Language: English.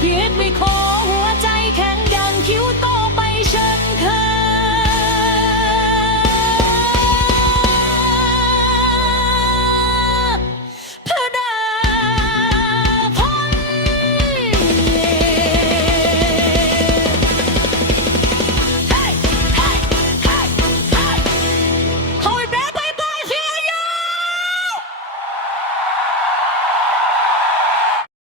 happy it may call.